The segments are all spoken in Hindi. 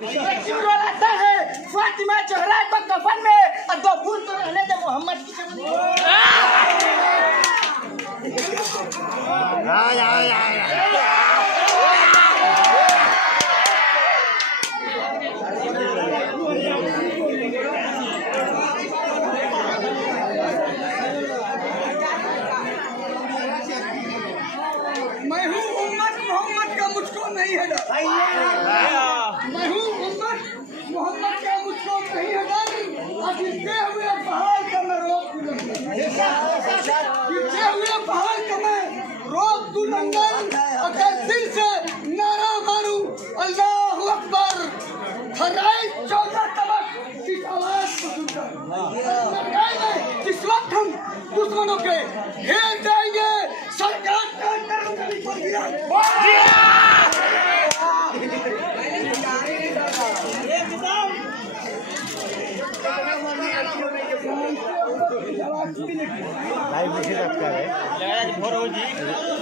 आता है फातिमा ज़हरा को कफन में और 2 फूल तो रहने दे मोहम्मद की मैं हूँ उम्मत मोहम्मद का मुझको नहीं है डर। मैं हूँ उम्मत मोहम्मद का मुझको नहीं है डर। अब गिरते हुए पहाड़ का मैं रोक दूंगा। गिरते हुए पहाड़ का मैं रोक दूंगा। अगर दिल से नारा मारूं अल्लाह अकबर, खराई 14 तबक की आवाज को सुनकर जिस वक्त हम दुश्मनों के घेर जाएंगे, सरकार का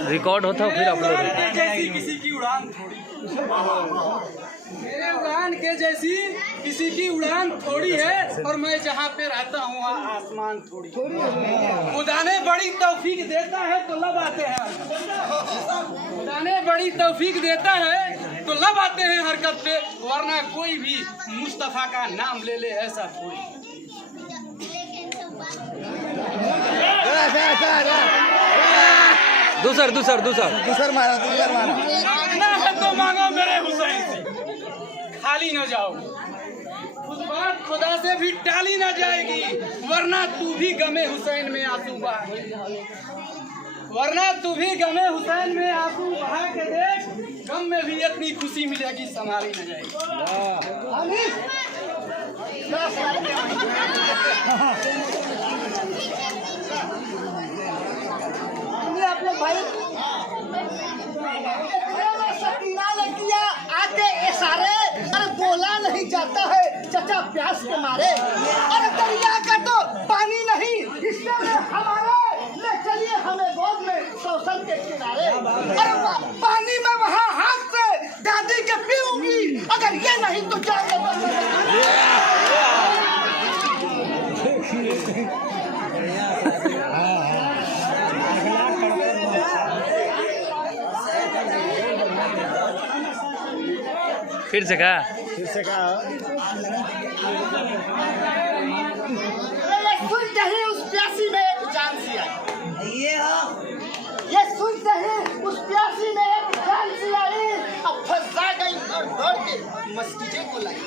रिकॉर्ड होता है फिर अपलोड होता है। जैसी किसी की उड़ान थोड़ी, मेरे उड़ान के जैसी किसी की उड़ान थोड़ी है, और मैं जहाँ पे रहता हूँ वहाँ आसमान थोड़ी। खुदा ने बड़ी तौफीक देता है तो लब आते हैं, खुदा ने बड़ी तौफीक देता है तो लब आते हैं हरकत पे, वरना कोई भी मुस्तफा का नाम ले ले ऐसा थोड़ी। दूसर मारा। मांगना है तो मांगो मेरे हुसैन से, खाली न जाओ। खुद बात खुदा से भी टाली न जाएगी, वरना तू भी गमे हुसैन में आंसू बहा, वरना तू भी गमे हुसैन में आंसू बहा के देख, गम में भी इतनी खुशी मिलेगी संभाली न जाएगी। आप लोग भाई सकीना ने किया आके इशारे, अरे बोला नहीं जाता है चचा प्यास के मारे, अरे दरिया का तो पानी नहीं हिस्से में हमारे, ले चलिए हमें गोद में कौशल के किनारे। अरे पानी में वहाँ हाथ से दादी के पीऊंगी, अगर ये नहीं तो जाएगा। फिर से कहा सुनते ही उस प्यासी में एक जान सी आई, ये सुनते ही उस प्यासी में एक जान सी आई, अब फंसा गई और दौड़ के मस्जिद को लाई।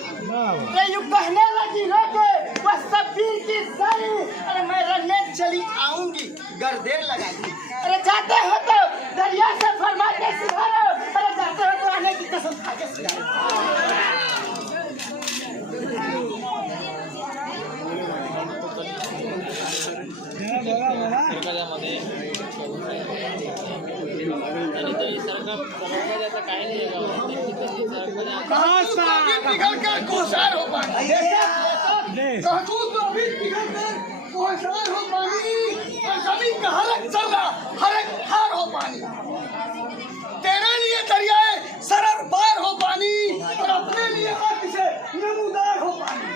ये यूं कहने लगी रोके बस तबीर की सारी, अरे मैं रखने चली आऊंगी गर देर लगाई। अरे जाते हो तो दरिया से फरमा के सिधारो, अरे जाते हो तो आने की कसम खा के सिधारो। कहाँ सा पिघल कर कोसार हो पानी, कहूँ तो अभी पिघल कर कोसार हो पानी, और जमीन का हर एक जर्रा हर एक हार हो पानी। तेरे लिए दरियाए सरर बार हो पानी, और अपने लिए से नमूदार हो पानी।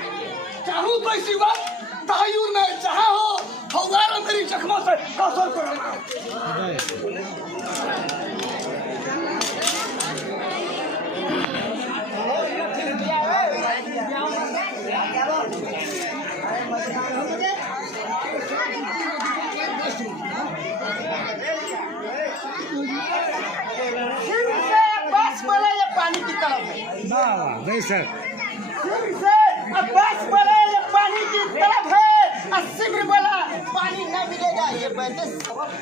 चाहूँ तो इसी वक्त तहय्युर में जहाँ हो, फौगारा मेरी जख्मों से कौशल को रमाओ। बस बोले ये पानी की तरफ है, नहीं सर, बस बोले ये पानी की तरफ है, सिमर बोला पानी न मिलेगा ये बैठे सबब है।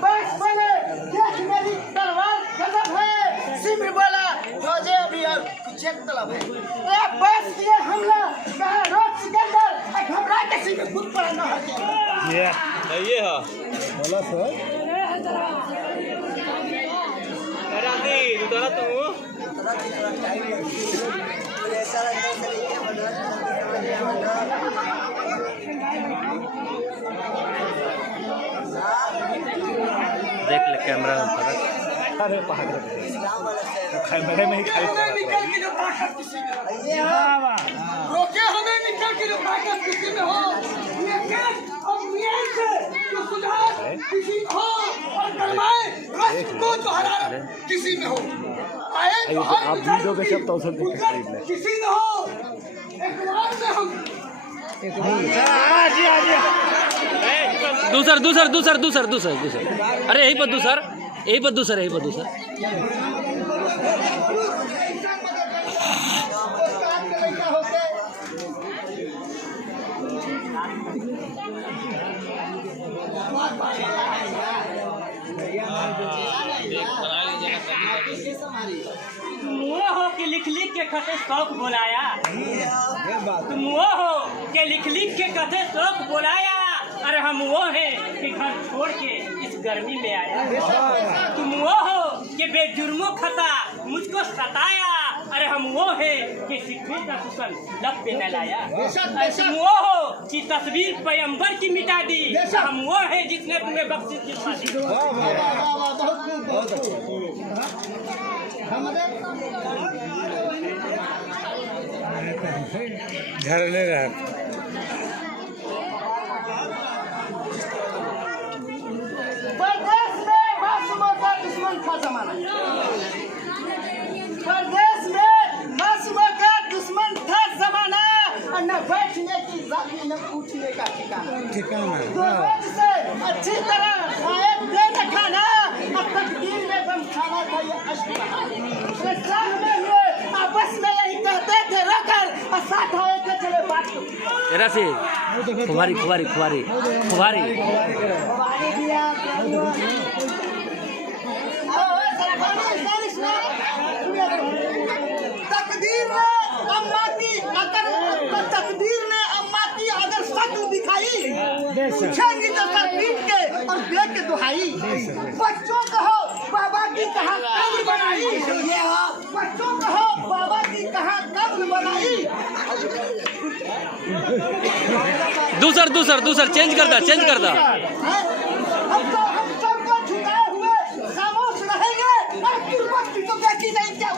बस बोले देख मेरी तलवार गजब है, सिमर बोला फौजे अभी और कुछ एक तलब है। बस ये हमला कहा रोक सिकंदर, घबरा के सिमर खुद पर न हटे। ये है बोला सर रानी उधर तू देख ले कैमरा में फर्क। अरे पागल कैमरे में ही खाई हमें निकल के जो ताकत किसी में हो। रोके हमें निकल के जो ताकत किसी में हो। ये केस और न्याय से जो सुधार किसी में हो और करवाए राष्ट्र को जो हरारत किसी में हो। आए तो आप वीडियो के सब तौर से किसी में हो। एक बार में हम दूसर अरे यही पर दूसर तुम वो हो कि लिख के कथे शौक बोलाया। तुम वो हो कि लिख के कथे शौक बोलाया। अरे हम वो हैं कि घर छोड़ के इस गर्मी में आया। तुम वो हो कि बेजुर्मों खता मुझको सताया। अरे हम वो हैं कि सिद्धि का सुसन लब पे न लाया। तुम वो हो कि तस्वीर पैगंबर की मिटा दी। हम वो हैं जिसने तुम्हें बख्शिश की शादी। झरने रहा प्रदेश में मासूमों का दुश्मन था जमाना। प्रदेश में मासूमों का दुश्मन था जमाना। और न बैठने की जाति न उठने का ठिकाना। दो रोज से अच्छी तरह खाए दे न खाना। अब तकदीर में गम खाना था ये अश्क में हुए आपस में यही कहते थे रखकर और साथ आए थे चले बात एरा से खुबारी तकदीर ने अम्मा की अगर शक्ल दिखाई पूछेंगी तो सर पीट के और दे के दुहाई। बच्चों कहो बाबा की कहाँ कब्र बनाई। बच्चों कहो बाबा की कहाँ कब्र बनाई। दूसर चेंज कर दा हम सबको झुकाए हुए खामोश रहेंगे और गुर्बत की तो बेटी नहीं क्या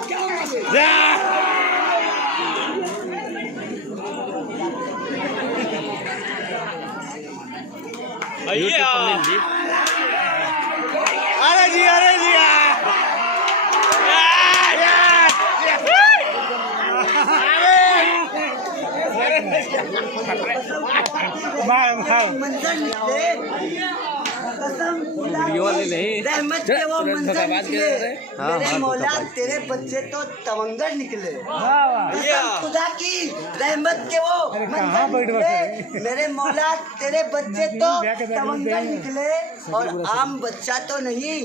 अरे जी मंजर निकले कसम रहमत के वो मंजर निकले। मेरे मौला तेरे बच्चे तो तवंगर निकले। कसम खुदा की रहमत के वो मंजर निकले। मेरे मौला तेरे बच्चे तो तवंगर निकले। और आम बच्चा तो नहीं,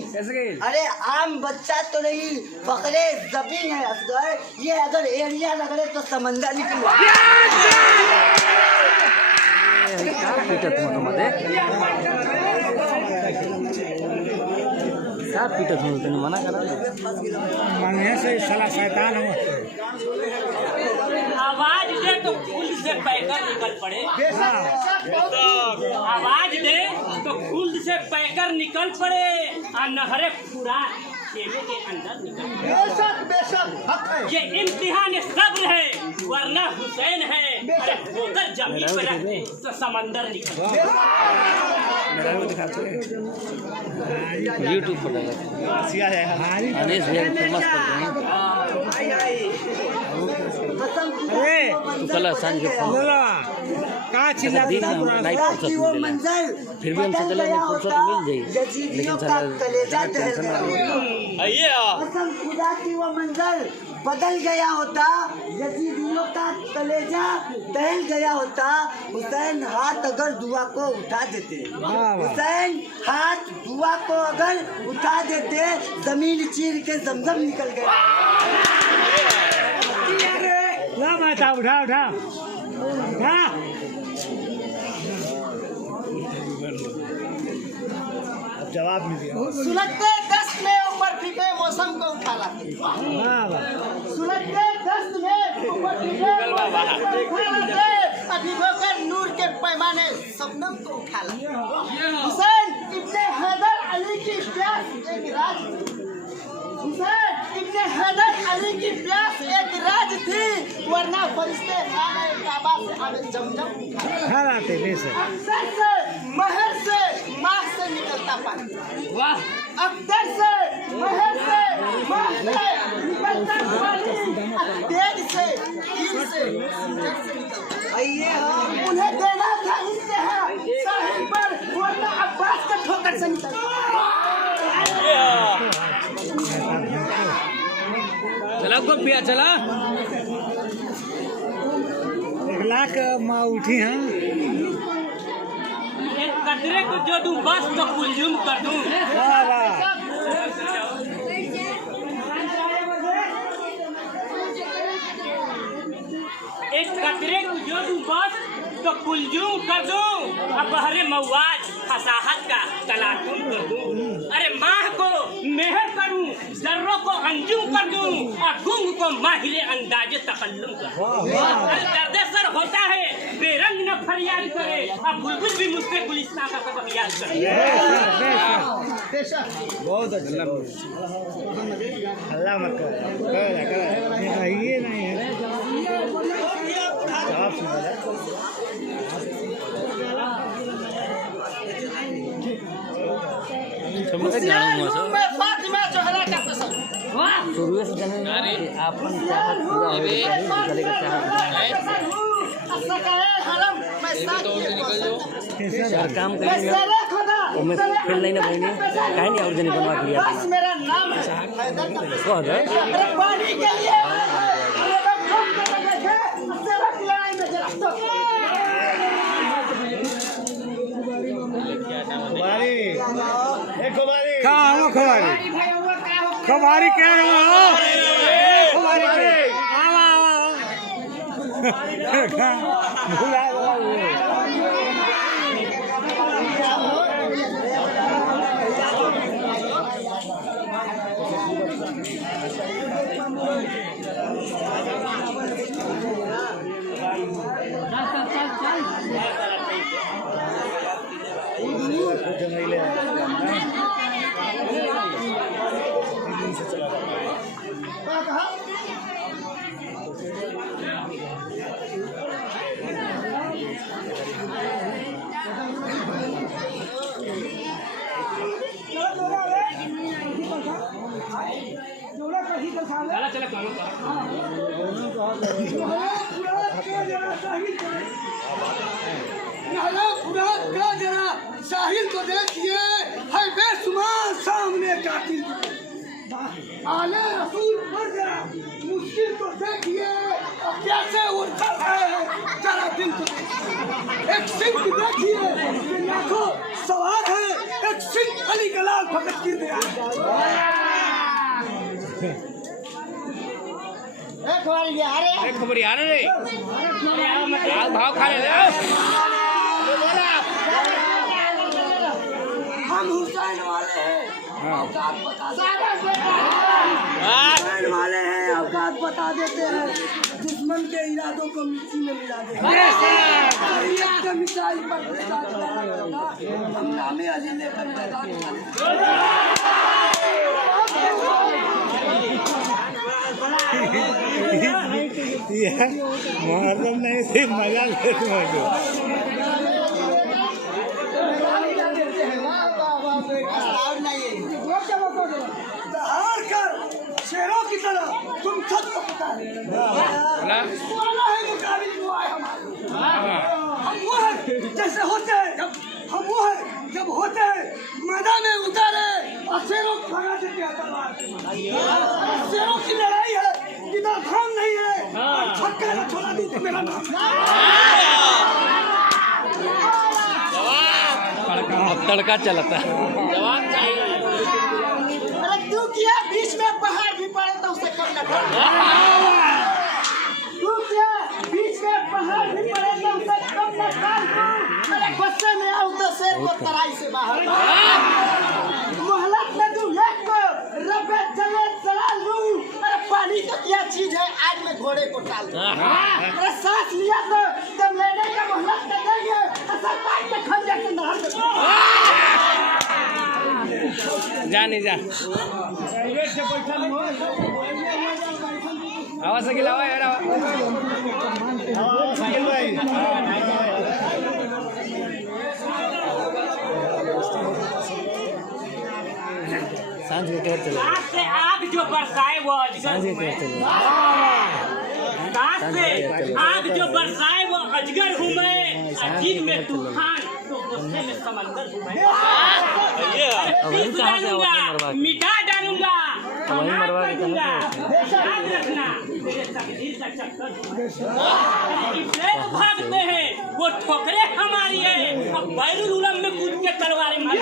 अरे आम बच्चा तो नहीं, फकरे जमीन है असगर। ये अगर एरिया रगड़े तो समंदर निकले। मना करा से साला शैतान हो। आवाज दे तो खुद से पैकर निकल पड़े। आवाज दे तो खुद से पैकर निकल पड़े और नहरे खुराक खेले के अंदर निकल पड़े। बेशक ये इम्तिहान सब्र है वरना हुसैन है। अरे होकर जमीन पर रखते तो समंदर निकल। यूट्यूब पर अनेश भैया फेमस कर देंगे। कल सांझ के वो मंजर फिर भी हमसे चले फुर्सत मिल जाएगी लेकिन कसम खुदा की वो मंजर बदल गया होता। यजीदियों का कलेजा दहल गया होता। हुसैन हाथ अगर दुआ को उठा देते, हुसैन हाथ दुआ को अगर उठा देते, जमीन चीर के जमजम निकल गया। उठा जवाब नहीं दिया। सुलगते दस्त में उमर फीके मौसम को उठा लाते। सुलगते दस्त में उमर फीके मौसम को उठा लाते। अभी होकर नूर के पैमाने सबनम को उठा लाते। हुसैन इब्ने हैदर अली की प्यास एक राज हुसैन इब्ने हैदर अली की प्यास एक राज थी, वरना फरिश्ते खाने काबा से आगे जमजम घर आते बेशक अख्तर से महर से माह से निकलता पानी, वाह अख्तर से महर से माह से निकलता पानी, तेज से ईद से सूरज से निकलता। उन्हें देना था इंतहा साहिल पर, वरना अब्बास के ठोकर से निकलता। चला गोपिया चला 1 लाख माँ उठी हैं एक कतरे को जो दूं बस तो कुलजुम कर दूं। वाह वाह एक कतरे को जो दूं बस तो कुलजुम कर दूं। अब बहरे मवाज फसाहत का तलातुम कर दूं। अरे माह को मेहर करूं, जर्रों को अंजुम कर दूं और गुंग को माहिरे अंदाजे तकल्लुम कर दूं। अरे दर्द सर होता है बेरंग न फरियाद करे, अब बुलबुल भी मुझसे गुलिस्तान का सबक याद करे। बहुत अच्छा अल्लाह मत कर ये नहीं है जवाब सुन मैं फातिमा जोहरा का पसंद। शुरू से जाने आपन चाहत पूरा हो गया गले का चाहत यार काम करेंगे और मैं फिर नहीं ना बनेंगे कहीं नहीं और जने बनवा दिया बस मेरा नाम है कौन है अरे पानी के लिए अरे मैं खूब लगे थे सेवक लड़ाई में जरा तो कुमारी ए कुमारी कहाँ हो कुमारी कुमारी क्या हो कुमारी आवा भूला चला चला करो जरा साहिल को देखिए है बेशुमार सामने कातिल आले रसूल पर जरा मुश्किल को देखिए और कैसे उड़ता है जरा दिल को एक सिंह देखिए कि लाखों सवार है एक सिंह अली कलाल भगत की दया खबर यार रे भाव खा ले हम हुसैन वाले हैं औकात बता हुसैन वाले हैं औकात बता देते हैं दुश्मन के इरादों को मिट्टी में मिला देते हैं मिसाइल पर हम नामे अली लेकर मैदान मुहर्रम नहीं थी मजा ले हार कर शेरों की तरह तुम सबको पता है मुकाबिल वो है हमारे हम वो है जैसे होते हैं हम वो है जब होते हैं मैदान में उतारे और शेरों को भगा देते हैं तलवार शेरों की लड़ाई है इधर धाम नहीं है छक्का न छोड़ा दी तो मेरा नाम तड़का चलता जवाब चाहिए अरे तू किया बीच में पहाड़ भी पड़े तो उसे कम न कर तू क्या बीच में पहाड़ भी पड़े तो उसे कम न कर अरे गुस्से में आऊं तो शेर को तराई से बाहर मोहलत में तू एक को रबे चले चला लूं अरे पानी तो क्या चीज है आज मैं घोड़े को टाल दूं अरे सांस लिया तो जब लेने का मोहलत कर देंगे असर पाक के खंजर से नहर दे जानी जा आवाज से गिलावा यार साकिब भाई सांझ के कहते चले आग से आग जो बरसाए वो सांझ के अजगर कहते चले आग से आग जो बरसाए वो अजगर हूँ मैं अजीब में तूफान तो गुस्से में समंदर हूँ मैं पीस डालूंगा मिटा डालूंगा वही मरवा के दूंगा याद रखना मेरे तकदीर का चक्कर इसलिए तो भागते हैं वो ठोकरे हमारी है अब बैरुल उलम में कूद के तलवारें मारी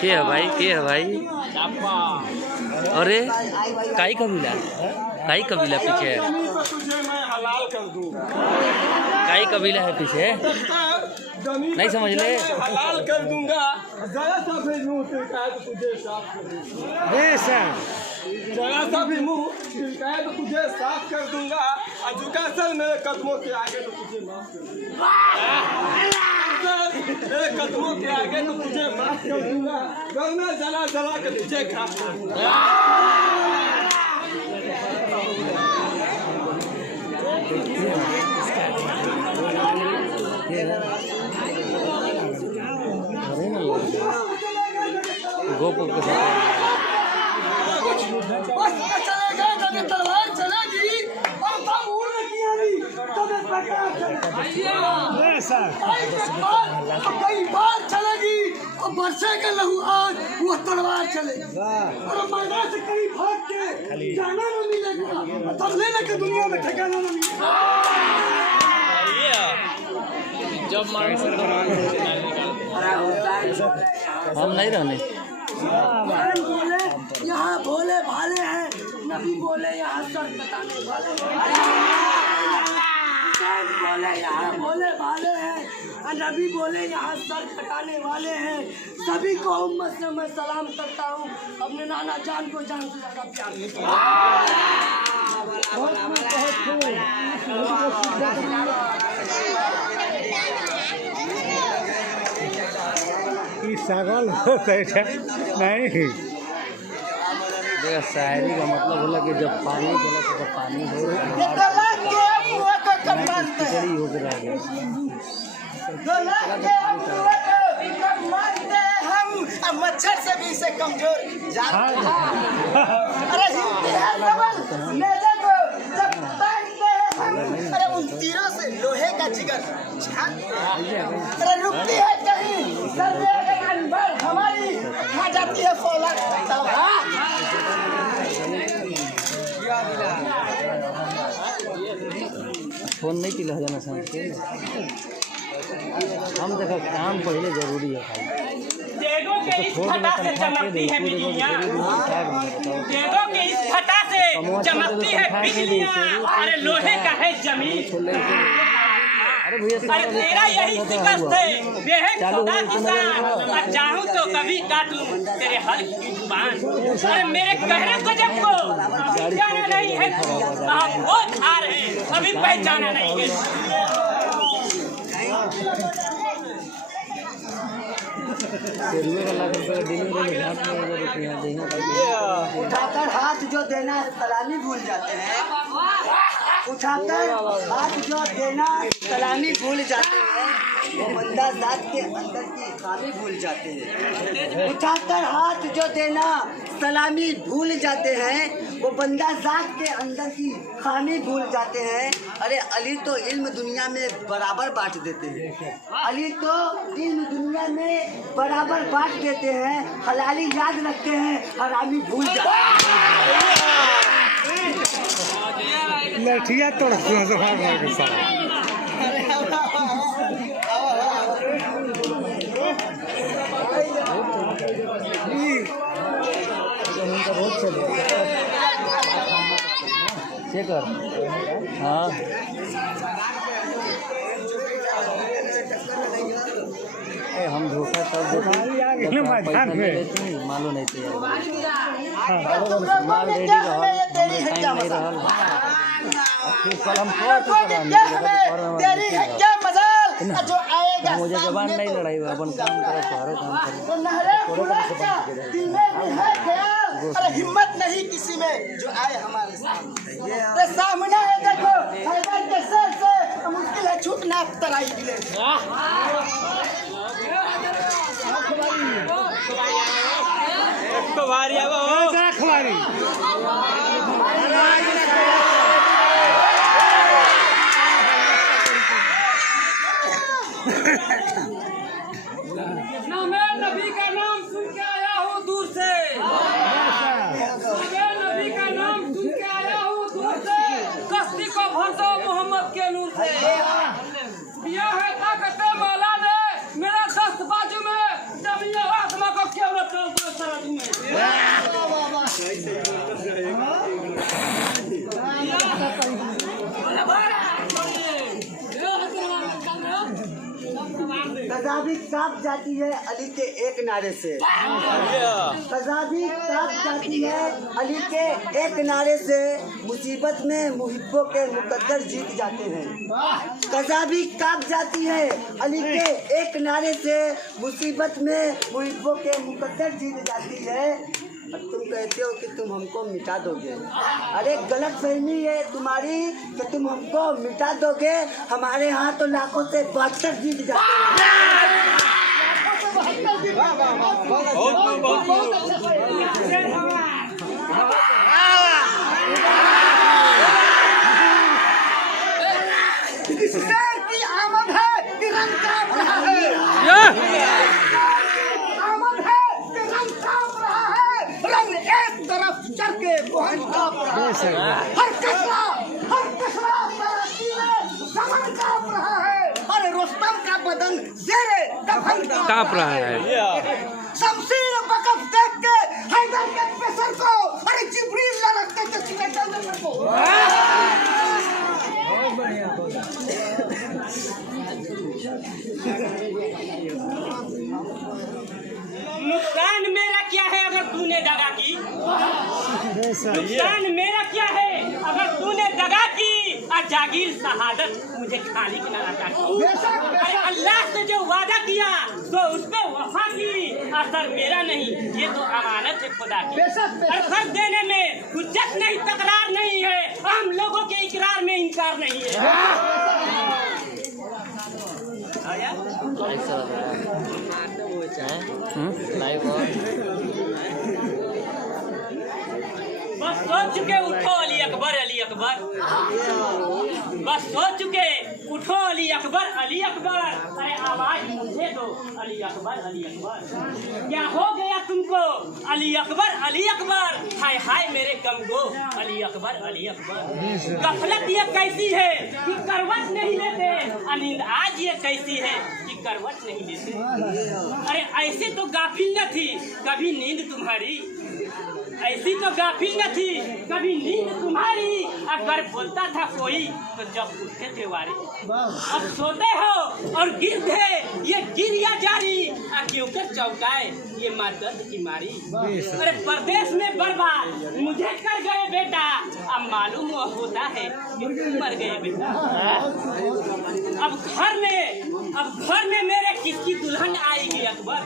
के है भाई अरे काई कबीला पीछे है तुझे मैं हलाल कर दूंगा काई कबीला है पीछे नहीं समझ ले हलाल कर दूंगा जरा सा भी मुंह टिकाए तो तुझे साफ कर दूंगा जरा सा भी मुंह टिकाए तो तुझे साफ कर दूंगा और झुका सर मेरे कदमों के आगे तो तुझे माफ कर दूंगा मेरे कदमों के आगे तो तुझे माफ कर दूंगा वरना जला जला के तुझे खा गोपो के साथ बस चलेगा जब तलवार चलेगी और तब उड़ किया नहीं तब प्रकाश चलेगा कई बार चलेगी और बरसे के लहू आज वो तलवार चलेगी और मैदान से कहीं भाग के जाना न मिलेगा तब लेने के दुनिया में ठिकाना न मिलेगा हम नहीं रहने बोले यहाँ भोले भाले हैं नबी बोले यहाँ सर कटाने वाले बोले यहाँ भोले भाले हैं नबी बोले यहाँ सर कटाने वाले हैं सभी को उम्मत से मैं सलाम करता हूँ अपने नाना जान को जान से ज्यादा प्यार सागल नहीं देखा शायरी का मतलब होला कि जब पानी चला तो पानी हो खिचड़ी हो गया मच्छर से भी इसे कमजोर अरे मेले को जब बांधते हैं हम अरे उन तीरों से लोहे का जिगर अरे रुकती है कहीं हमारी खा जाती है फौला फोन नहीं किया जाना समझ के हम देखा काम पहले जरूरी है देगों के इस घटा से चमकती है बिजलियाँ देगों के इस घटा से चमकती है बिजलियाँ अरे लोहे का है जमीन अरे तेरा यही शिकस्त है बेहद खुदा किसान और चाहूँ तो कभी काटूं तेरे हर की जुबान अरे मेरे कहने को जब को जाना नहीं है हम वो खा रहे हैं अभी पहचाना नहीं है उठाकर हाथ जो देना सलामी भूल जाते हैं उठाकर हाथ जो देना सलामी भूल जाते हैं वो बंदा जात के अंदर की खामी भूल जाते हैं उठाकर हाथ जो देना सलामी भूल जाते हैं वो बंदा जात के अंदर की खामी भूल जाते हैं अरे अली तो इल्म दुनिया में बराबर बांट देते हैं अली तो इल्म दुनिया में बराबर बांट देते हैं हलाली याद रखते हैं हरामी भूल जाते हैं लठिया तोड़ चेकर हाँ हम धोखा तब मैदान में मालूम नहीं थे माल रेडी कल हम तेरी है क्या मजाल जो आएगा मुझे जबान नहीं लड़ाई हुआ अपन काम करो सारे काम करो तो नहरे फुरात का दिल में भी है ख्याल, अरे हिम्मत नहीं किसी में जो आए हमारे सामने। तो सामने है देखो हैदर के सर से मुश्किल है छूटना तराई गिले। खबारी मैं नबी का नाम सुन के आया हूँ दूर से, मैं नबी का नाम सुन के आया हूँ दूर से, कश्ती को भर दो मोहम्मद के नूर से। दिया है ताकत मौला ने मेरा दस्त बाजू में, जब ये आत्मा को क्यों न तोड़ दो सरहद में। कजाबी कांप जाती है अली के एक नारे से, कजाबी कांप जाती है अली के एक नारे से, मुसीबत में मुहिब्बों के मुकद्दर जीत जाते हैं। कजाबी कांप जाती है अली के एक नारे से, मुसीबत में मुहिब्बों के मुकद्दर जीत जाती है। तुम कहते हो कि तुम हमको मिटा दोगे, अरे गलत फहमी है तुम्हारी कि तुम हमको मिटा दोगे। हमारे यहाँ तो लाखों से 72 जीत जाते हैं। शेर की आमद है कि रंग कांप रहा है, आमद है कि रंग कांप रहा है, रंग एक तरफ चढ़ के कोहन कांप रहा है। हर कचरा तराकी में समन कांप रहा है, और रुस्तम का बदन जेरे दफन कांप रहा है। शमशीर बकफ देख के हैदर के पेसर को, अरे जिब्रील लड़कते के सिकंदर को। नुकसान मेरा क्या है अगर तूने दगा की, नुकसान मेरा क्या है अगर तूने दगा की, और जागीर शहादत मुझे खालिक न अता की। अरे अल्लाह से जो वादा किया तो उस पे वफा की, असर मेरा नहीं ये तो अमानत है खुदा की। और फर्ज देने में हुज्जत नहीं तकरार नहीं है, हम लोगों के इकरार में इनकार नहीं है। बस सोच चुके उठो अली अकबर, अली अकबर, बस सोच चुके उठो अली अकबर, अली अकबर। अरे आवाज मुझे दो अली अकबर, अली अकबर। क्या हो गया तुमको अली अकबर, अली अकबर, हाय हाय मेरे गमगो अली अकबर, अली अकबर। गफलत ये कैसी है कि करवट नहीं लेते, नींद आज ये कैसी है कि करवट नहीं लेते। अरे ऐसे तो गाफिल न थी कभी नींद तुम्हारी, ऐसी तो गाफिल न थी कभी नींद तुम्हारी, अगर बोलता था कोई तो जब उठते थे वारी। अब सोते हो और गिरते ये गिरिया जारी, क्यों कर चौकाए ये माँ दर्द की मारी। अरे परदेश में बर्बाद मुझे कर गए बेटा, अब मालूम होता है कि मर गए बेटा। अब घर में मेरे किसकी दुल्हन आएगी अकबर,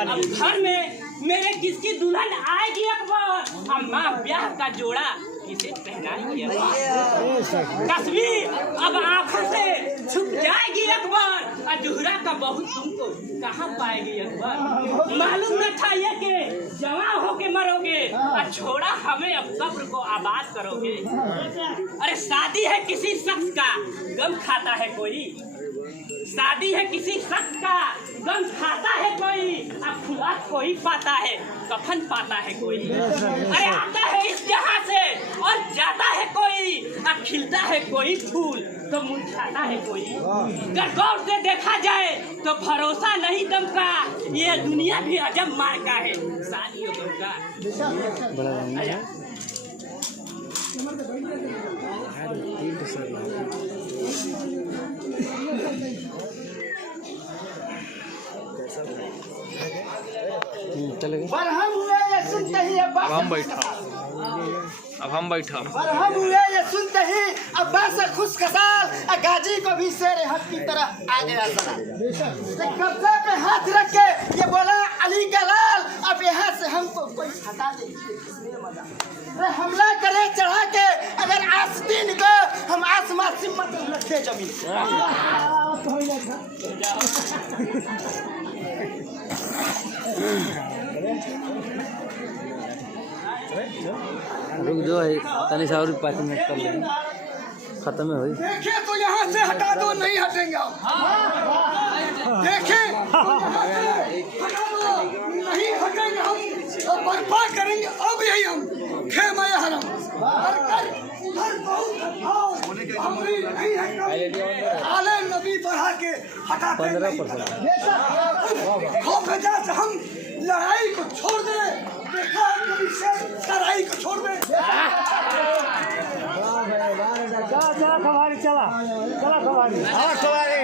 अब घर में मेरे किसकी दुल्हन आएगी अकबर, अब माँ ब्याह का जोड़ा किसे पहनाएगी अकबर। तस्वीर अब आंखों से छुप जाएगी अकबर, अजूहरा का बहुत तुमको कहाँ पाएगी अकबर। मालूम न था ये कि जवान होके मरोगे, और छोड़ा हमें अब कब्र को आबाद करोगे। अरे शादी है किसी शख्स का गम खाता है कोई, शादी है किसी शख्स का गम खाता है कोई, अब खुदा कोई पाता है कफन पाता है कोई। अरे आता है इस जहां से और जाता है कोई, अब खिलता है कोई फूल तो मुरझाता है कोई। अगर गौर से देखा जाए तो भरोसा नहीं दम का, ये दुनिया भी अजब मार का है शादियों का। चले गए बरहम हुए ये सुनते ही ये बात हम बैठा अब हम बैठा और हम हुए ये सुनते ही अब्बास खुश खसाल गाजी को भी शेर हक की तरह आ गया सरा। कब्जे पे हाथ रख के ये बोला अली का लाल, अब यहाँ से हमको कोई हटा दे। अरे हमला करे चढ़ा के अगर आस्तीन को हम आसमां से मत रखे जमीन। रुक जो है तनी सा और 5 मिनट कर ले, खत्म है हुई। देखे तो यहाँ से हटा दो, नहीं हटेंगे हम। देखे तो यहाँ से हटा दो, नहीं हटेंगे हम और बर्पा करेंगे अब यही हम खेमा हरम उधर बहुत हम भी नहीं है आले नबी बढ़ा के हटाते 15%। वजह से हम लड़ाई को छोड़ दे, देखा कभी से लड़ाई को छोड़ दे। चला खबारी, चला खबारी, हाँ खबारी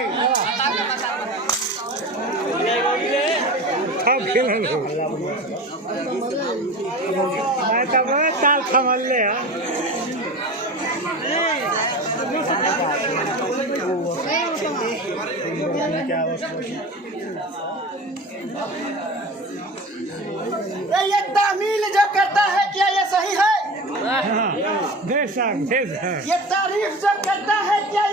मैं तब ताल खमल ले ये तामील जो करता है क्या ये सही है? दे सक ये तारीफ जो करता है क्या